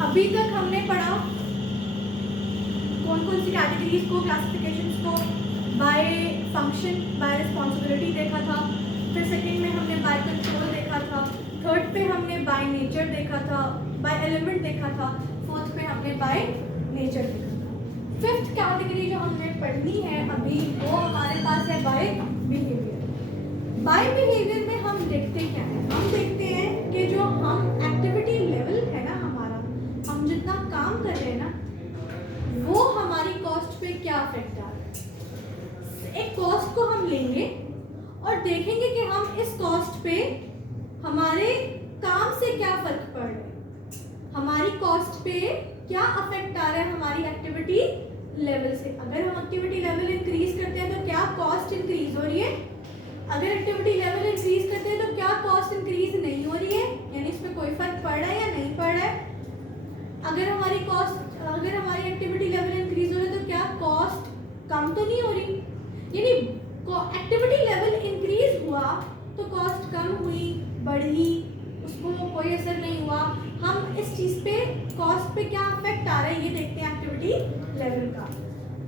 अभी तक हमने पढ़ा कौन कौन सी कैटेगरीज को, क्लासिफिकेशंस को, बाय फंक्शन, बाय रिस्पॉन्सिबिलिटी देखा था। फिर सेकंड में हमने बाय कंट्रोल देखा था। थर्ड पे हमने बाय नेचर देखा था, बाय एलिमेंट देखा था। फोर्थ पे हमने बाय नेचर देखा था। फिफ्थ कैटेगरी जो हमने पढ़नी है अभी वो हमारे पास है बाय बिहेवियर। बाय बिहेवियर में हम देखते क्या है, हम देखते हैं कि जो हम एक्टिविटी लेवल है ना हमारा, हम जितना काम कर रहे हैं ना वो हमारी कॉस्ट पे क्या इफेक्ट डाल रहा है। एक कॉस्ट को हम लेंगे और देखेंगे कि हम इस कॉस्ट पे हमारे काम से क्या फर्क पड़ रहा है, हमारी कॉस्ट पे क्या अफेक्ट आ रहा है हमारी एक्टिविटी लेवल से। अगर हम एक्टिविटी लेवल इंक्रीज करते हैं तो क्या कॉस्ट इंक्रीज हो रही है, अगर एक्टिविटी लेवल इंक्रीज करते हैं तो क्या कॉस्ट इंक्रीज नहीं हो रही है, यानी इसमें कोई फर्क पड़ रहा है या नहीं पड़ रहा है। अगर हमारी एक्टिविटी लेवल इंक्रीज हो रहा है तो क्या कॉस्ट कम तो नहीं हो रही, यानी एक्टिविटी लेवल इंक्रीज हुआ तो कॉस्ट कम हुई, बढ़ी, उसको कोई असर नहीं हुआ। हम इस चीज पे कॉस्ट पे क्या इफेक्ट आ रहा है ये देखते हैं एक्टिविटी लेवल का।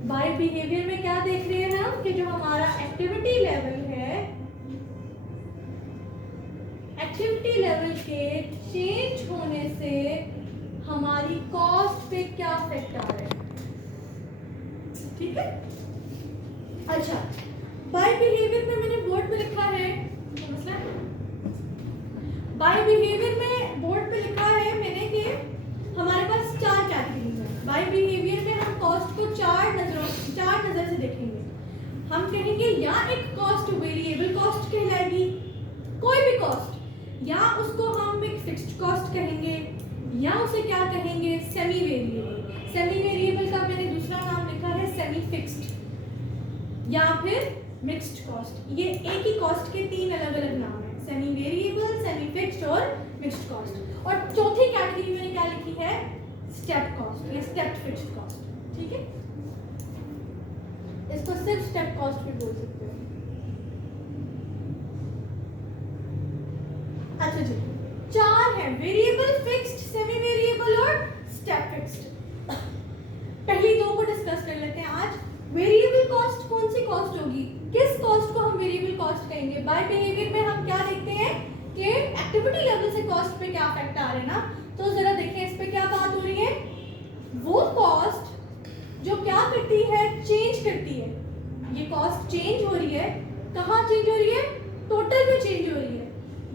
बाय बिहेवियर में क्या देख रहे हैं हम कि जो हमारा एक्टिविटी लेवल है, एक्टिविटी लेवल के चेंज होने से हमारी कॉस्ट पे क्या इफेक्ट आ रहा है। ठीक है, अच्छा बाय बिहेवियर में मैंने बोर्ड पे लिखा है, मसला बाय बिहेवियर में बोर्ड पे लिखा है मैंने कि हमारे पास चार कैटेगरीज हैं। बाय बिहेवियर में हम कॉस्ट को चार नजर से देखेंगे। हम कहेंगे या एक कॉस्ट वेरिएबल कॉस्ट कहलाएगी, कोई भी कॉस्ट, या उसको हम एक फिक्स्ड कॉस्ट कहेंगे, या उसे क्या कहेंगे सेमी वेरिएबल। सेमी वेरिएबल का मैंने दूसरा नाम लिखा है सेमी फिक्स्ड, या फिर मिक्स्ड कॉस्ट। ये एक ही कॉस्ट के तीन अलग अलग नाम हैं, सेमी वेरिएबल, सेमी फिक्स्ड और मिक्स्ड कॉस्ट। और चौथी कैटेगरी मैंने क्या लिखी है स्टेप कॉस्ट या स्टेप फिक्स्ड कॉस्ट। ठीक है, इसको सिर्फ स्टेप कॉस्ट भी बोल सकते हो। अच्छा जी, चार है वेरिएबल, फिक्स्ड, सेमी वेरिएबल और स्टेप फिक्स्ड। पहली दो को डिस्कस कर लेते हैं आज। वेरिएबल कॉस्ट कौन सी कॉस्ट होगी, किस कॉस्ट को हम वेरिएबल कॉस्ट कहेंगे। बाय बिहेवियर में हम क्या देखते हैं कि एक्टिविटी लेवल से कॉस्ट पे क्या इफेक्ट आ रहे हैं ना, तो जरा देखें इस पे क्या बात हो रही है। वो कॉस्ट जो क्या करती है, चेंज करती है। ये कॉस्ट चेंज हो रही है, कहाँ चेंज हो रही है, टोटल में चेंज हो रही है।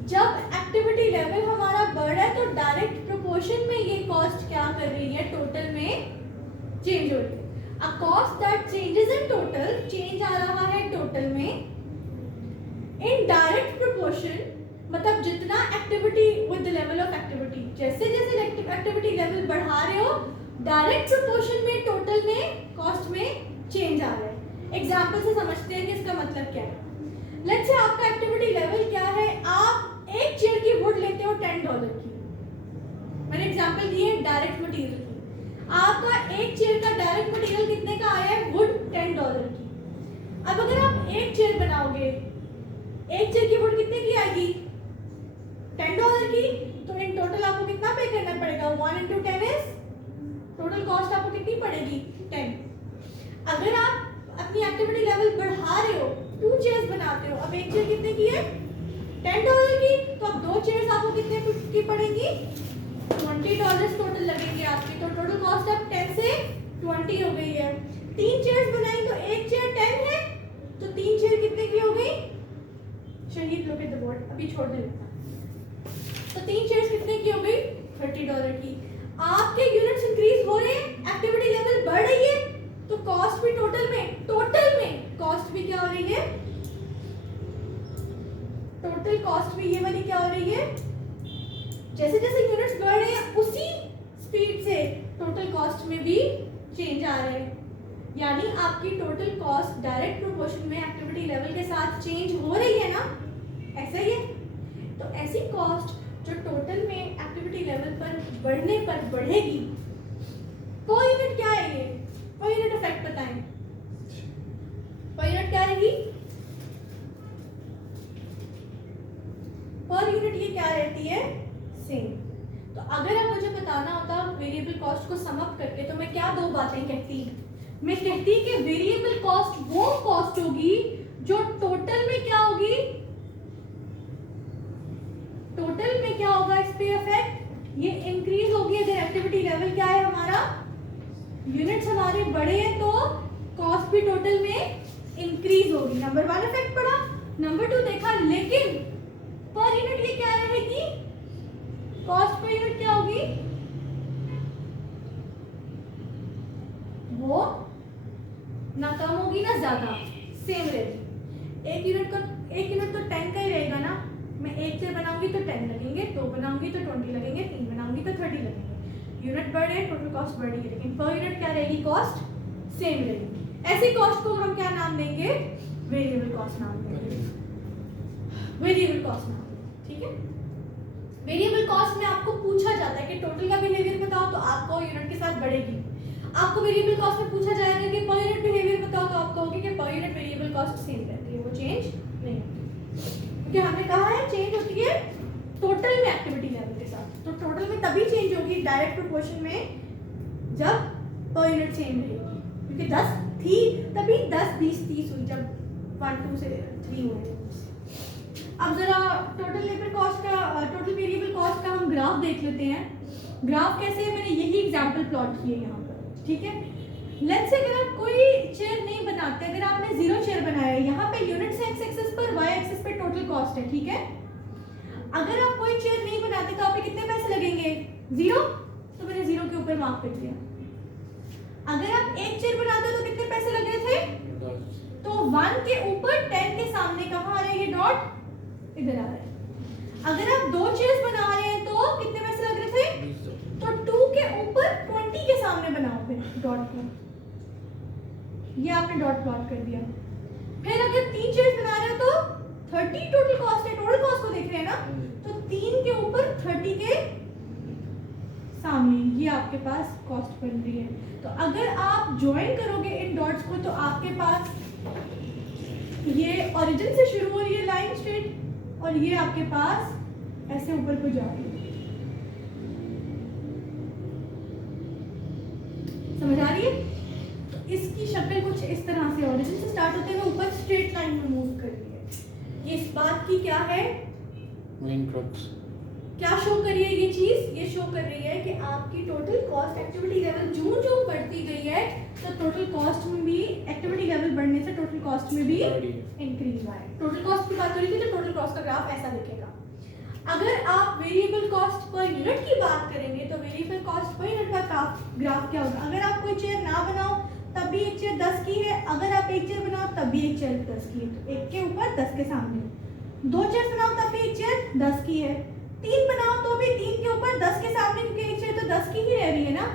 जब एक्टिविटी लेवल हमारा बढ़ रहा है तो डायरेक्ट प्रोपोर्शन में ये कॉस्ट क्या कर रही है, टोटल में चेंज हो रही है। A cost that changes in total, change आ रहा है टोटल में, in direct proportion, मतलब जितना activity with the level of activity, जैसे जैसे एक्टिविटी लेवल बढ़ा रहे हो डायरेक्ट प्रोपोर्शन में टोटल में कॉस्ट में चेंज आ रहा है। एग्जाम्पल से समझते हैं कि इसका मतलब क्या है। लेट्स से आपका एक्टिविटी लेवल क्या है, आप एक चेयर की वुड लेते हो $10 की, मैंने एग्जाम्पल दिए डायरेक्ट मटेरियल। आपका एक चेयर का डायरेक्ट मटेरियल कितने का आया है, वुड $10 की। अब अगर आप एक चेयर बनाओगे, एक चेयर की वुड कितने की आएगी, $10 की, तो इन टोटल आपको कितना पे करना पड़ेगा, 1 into 10 इज टोटल कॉस्ट आपको कितनी पड़ेगी 10। अगर आप अपनी एक्टिविटी लेवल बढ़ा रहे हो, 2 चेयर्स बनाते हो, अब एक चेयर कितने की है $10 की, तो अब 2 चेयर्स आपको कितने की पड़ेंगी, $20 टोटल लगेंगे आपकी। तो टोटल कॉस्ट अब 10 से 20 हो गई है। 3 चेयर्स बनाई तो एक चेयर 10 है, तो 3 चेयर कितने की हो गई, शहीद लोग द बोर्ड अभी छोड़ दे, तो 3 चेयर्स कितने की हो गई, $30 की। आपके यूनिट्स इंक्रीज हो रहे हैं, एक्टिविटी लेवल बढ़ रही है, तो कॉस्ट भी टोटल में कॉस्ट भी क्या हो रही है, टोटल कॉस्ट भी ये वाली क्या हो रही है, जैसे जैसे यूनिट्स बढ़ रहे हैं उसी स्पीड से टोटल कॉस्ट में भी चेंज आ रहे हैं। यानी आपकी टोटल कॉस्ट डायरेक्ट प्रोपोर्शन में एक्टिविटी लेवल के साथ चेंज हो रही है ना, ऐसा ही है। तो ऐसी कॉस्ट जो टोटल में एक्टिविटी लेवल पर बढ़ने पर बढ़ेगी, पर यूनिट क्या है, ये पर यूनिट इफेक्ट बताएं, पर यूनिट क्या रहेगी, क्या रहती है, सेम। तो अगर अब मुझे बताना होता वेरिएबल कॉस्ट को सम अप करके, तो मैं क्या दो बातें कहती, मैं कहती कि वेरिएबल कॉस्ट वो कॉस्ट होगी जो टोटल में क्या होगी, टोटल में क्या होगा इस पे इफेक्ट, ये इंक्रीज होगी अगर एक्टिविटी लेवल क्या है हमारा, यूनिट्स हमारे बड़े हैं तो कॉस्ट भी टोटल में इंक्रीज होगी। नंबर 1 इफेक्ट पड़ा। नंबर 2 देखा, लेकिन पर यूनिट ये क्या रहेगी, कॉस्ट पर यूनिट क्या होगी, वो ना कम होगी ना ज्यादा, सेम रहेगी। एक यूनिट तो 10 का ही रहेगा ना, मैं एक चेयर बनाऊंगी तो 10 लगेंगे, 2 बनाऊंगी तो 20 लगेंगे, 3 बनाऊंगी तो 30 लगेंगे। यूनिट बढ़े टोटल कॉस्ट बढ़ी है, लेकिन पर यूनिट क्या रहेगी, कॉस्ट सेम रहेगी। ऐसी कॉस्ट को हम क्या नाम देंगे, वेरिएबल कॉस्ट नाम देंगे, वेरिएबल कॉस्ट नाम देंगे, ठीक है। वेरिएबल कॉस्ट में आपको पूछा जाता है कि टोटल का बिहेवियर बताओ, तो आपको यूनिट के साथ बढ़ेगी। आपको वेरिएबल कॉस्ट में पूछा जाएगा कि पर यूनिट बिहेवियर बताओ, तो आप कहोगे कि per unit variable cost same रहती है, वो चेंज नहीं होती, क्योंकि हमने कहा है चेंज होती है टोटल में एक्टिविटी लेवल के साथ। तो टोटल में तभी चेंज होगी डायरेक्ट प्रोपोर्शन में जब पर यूनिट सेम रहेगी, क्योंकि 10 थी तभी 10 20 30 हुई, जब 1 2 से 3 हुए। अब जरा टोटल लेबर कॉस्ट का, टोटल वेरिएबल कॉस्ट का हम ग्राफ देख लेते हैं। ग्राफ कैसे है, मैंने यही एग्जांपल प्लॉट किए यहाँ पर, ठीक है। लेट्स से अगर आप कोई चेयर नहीं बनाते, अगर आपने 0 चेयर बनाया है, यहाँ पे यूनिट्स है एक्स एक्सिस पर, वाई एक्सिस पे टोटल कॉस्ट है, ठीक है। अगर आप कोई चेयर नहीं बनाते तो आपके कितने पैसे लगेंगे, 0, तो मैंने 0 के ऊपर मार्क कर दिया। अगर आप एक चेयर बनाते हो तो कितने पैसे लग रहे थे, तो 1 के ऊपर 10 के सामने कहाँ आ रहा है ये डॉट, इधर आ रहा है। अगर आप 2 चेयर्स बना रहे हैं तो कितने पैसे लग रहे थे, तो 2 के ऊपर 20 के सामने बनाओगे डॉट को, ये आपने डॉट प्लॉट कर दिया। फिर अगर 3 चेयर्स बना रहे हो तो 30 टोटल कॉस्ट है, टोटल कॉस्ट को देख रहे हैं ना, तो 3 के ऊपर 30 के सामने ये आपके पास कॉस्ट बन रही है। तो अगर आप ज्वाइन करोगे इन डॉट्स को, तो आपके पास ये ओरिजिन से शुरू हो रही है लाइन स्ट्रेट, और ये आपके पास ऐसे ऊपर को जा रही है, समझ आ रही है। तो इसकी शक्ल कुछ इस तरह से ओरिजिन से स्टार्ट होते हुए ऊपर स्ट्रेट लाइन में मूव कर रही है। ये इस बात की क्या है, मेन क्रक्स, क्या शो कर रही है ये चीज, ये शो कर रही है कि आपकी टोटल कॉस्ट एक्टिविटी लेवल जो जो बढ़ती गई है, तो टोटल कॉस्ट में भी एक्टिविटी लेवल बढ़ने से टोटल कॉस्ट में भी इंक्रीज हुआ है। टोटल कॉस्ट की बात हो रही थी, तो टोटल कॉस्ट का ग्राफ ऐसा दिखेगा। अगर आप वेरिएबल कॉस्ट पर यूनिट की बात करेंगे, तो वेरिएबल कॉस्ट पर यूनिट का ग्राफ क्या होगा। अगर आप कोई चेयर ना बनाओ तब भी एक चेयर 10 की है, अगर आप एक चेयर बनाओ तब भी एक चेयर 10 की है, तो एक के ऊपर 10 के सामने। 2 चेयर बनाओ तब भी एक चेयर 10 की है, 3 बनाओ तो भी 3 के ऊपर 10 के सामने, क्योंकि एक चेयर तो 10 की ही रह रही है ना।